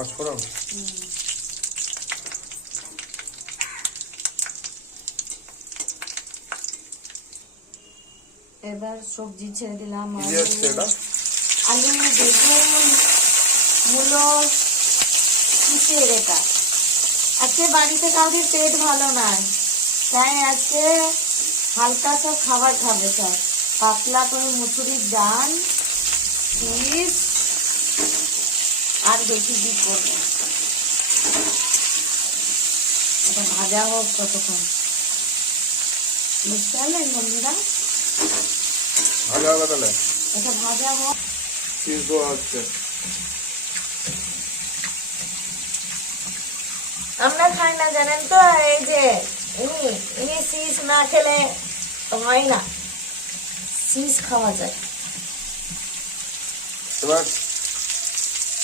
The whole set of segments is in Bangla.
পাঁচফোড়ন এবার সবজি ছেড়ে দিলাম আলু। বেগুন মূলো কিসের এটা? আজকে বাড়িতে কাউকে পেট ভালো নয় তাই আজকে হালকা সব খাবার খাবে স্যার। পাতলা করে মুসুরির ডাল চিজ আর বেশি কি করব এটা ভাজা হোক কতক্ষণ বুঝতে পারলেন বন্ধুরা? ভাজা হবে তাহলে? এটা ভাজা হোক। চিজ দেওয়া হচ্ছে। আমরা খাই না জানেন তো এই যে ইনি ইনি শীষ না খেলে হয় না। শীষ খাওয়া যায়। এবার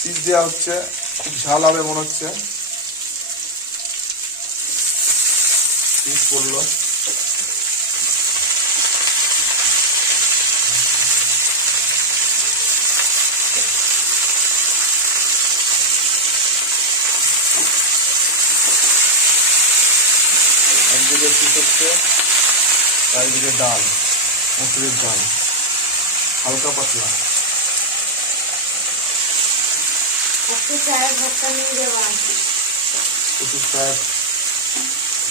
চিজ দেওয়া হচ্ছে, খুব ঝাল হবে মনে হচ্ছে। চিজ পড়ল। চারিদিকে ডাল, মুসুরির ডাল, হালকা পাতলা। একটু চায়ের ভর্তা নিয়ে দেওয়া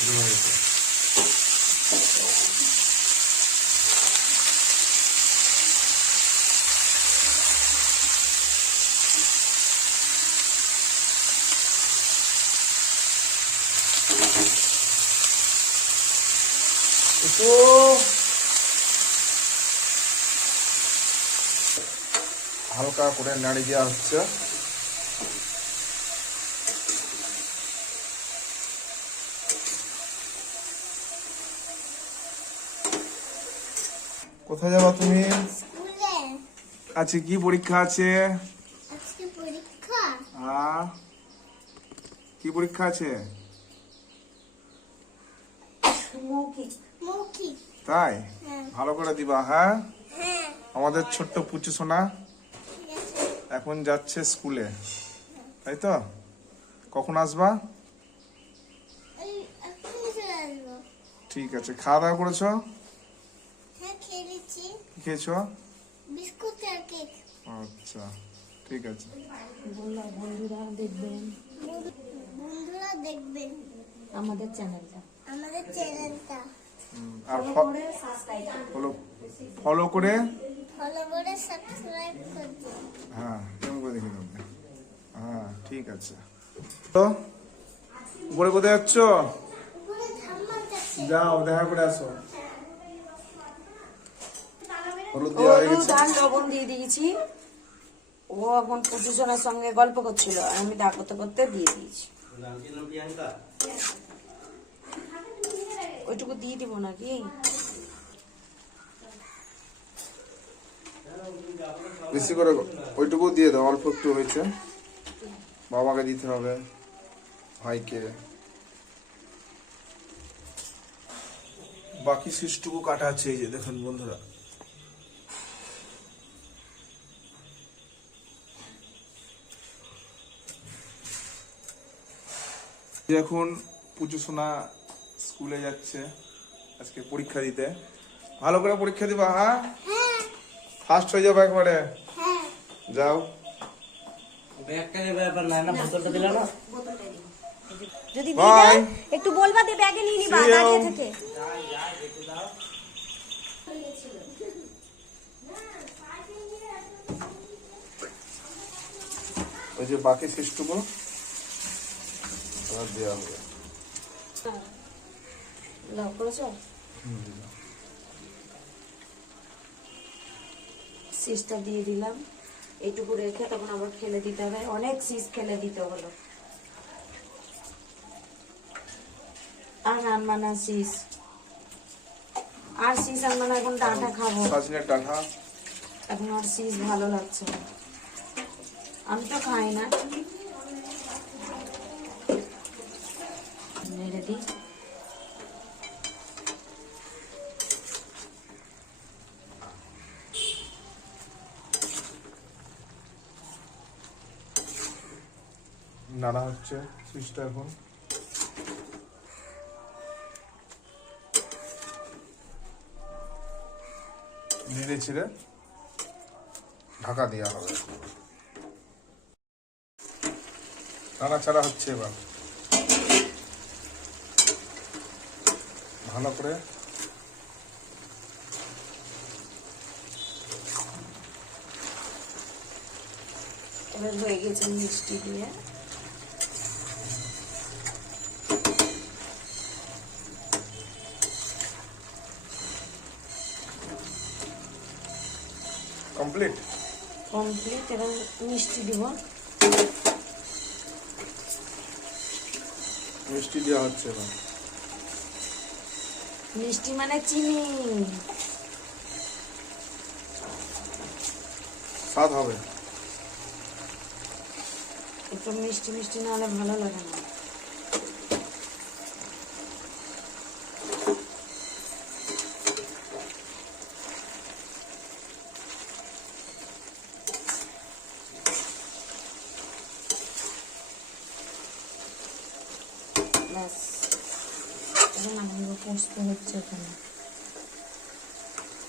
রয়েছে একটু হালকা করে নাড়ি দেওয়া হচ্ছে কোথায় যাবা তুমি? আজকে কি পরীক্ষা আছে? হ্যাঁ কি পরীক্ষা আছে? তাই? হ্যাঁ। ভালো করে দিবা হ্যাঁ? হ্যাঁ। আমাদের ছোট্ট পুচু সোনা এখন যাচ্ছে স্কুলে। তাই তো? কখন আসবা। ঠিক আছে। খাওয়া দাওয়া করেছ? খেয়েছি কি খেয়েছো? বিস্কুট আর কেক। আচ্ছা ঠিক আছে। বন্ধুরা দেখবেন। বন্ধুরা দেখবেন। আমাদের চ্যানেলটা। আমাদের চ্যানেলটা। আর করে সাবস্ক্রাইব ফলো ফলো করে? ফলো করে সাবস্ক্রাইব করবে। হ্যাঁ কেমন করে দেখে হ্যাঁ ঠিক আছে। তো উপরে কোথায় যাচ্ছে? যাও দেখা করে আসো। হলুদ দেওয়া হয়ে গেছে। আর লবণ দিয়ে দিয়েছি। ও এখন পুজোজনের সঙ্গে গল্প করছিল আমি দা করতে করতে দিয়ে দিয়েছি। ওইটুকু দিয়ে দিব নাকি? বেশি করে ওইটুকু দিয়ে দাও অল্প একটু হয়েছে। বাবাকে দিতে হবে ভাইকে। বাকি শীষটুকু কাটা আছে এই যে দেখুন বন্ধুরা। এখন পুজো সোনা স্কুলে যাচ্ছে আজকে পরীক্ষা দিতে। ভালো করে পরীক্ষা দিবা হ্যাঁ? হ্যাঁ। ফার্স্ট হয়ে যাবে একবারে। হ্যাঁ। যাও। ব্যাগটা ব্যাপার না না বোতলটা দিলা না? যদি একটু বলবা দে ব্যাগে নিয়ে নিবা দাঁড়িয়ে থেকে। ওই যে বাকি শীষটুকু। দেওয়া হবে। করেছ? সিসটা দিয়ে দিলাম। এইটুকু রেখে তখন আবার ফেলে দিতে হবে। অনেক সিস ফেলে দিতে হলো। আর সিস আর সিস এখন ডাঁটা খাব। ডাঁটা। এখন আর সিস ভালো লাগছে আমি তো খাই না। নেড়ে নাড়া হচ্ছে সুইচটা এখন। নেড়ে ছেড়ে ঢাকা দেওয়া হবে। নাড়াচাড়া হচ্ছে এবার। ভালো করে এবার হয়ে গেছে মিষ্টি দিয়ে। কমপ্লিট? কমপ্লিট এবার মিষ্টি দিব। মিষ্টি দেওয়া হচ্ছে এবার। মিষ্টি মানে চিনি। স্বাদ হবে। একটু মিষ্টি মিষ্টি না হলে ভালো লাগে না। এখন আমি পোস্ত হচ্ছে এখানে।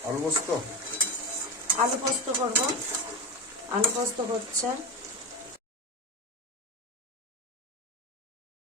আলু পোস্ত? আলু পোস্ত করব। আলু পোস্ত করছে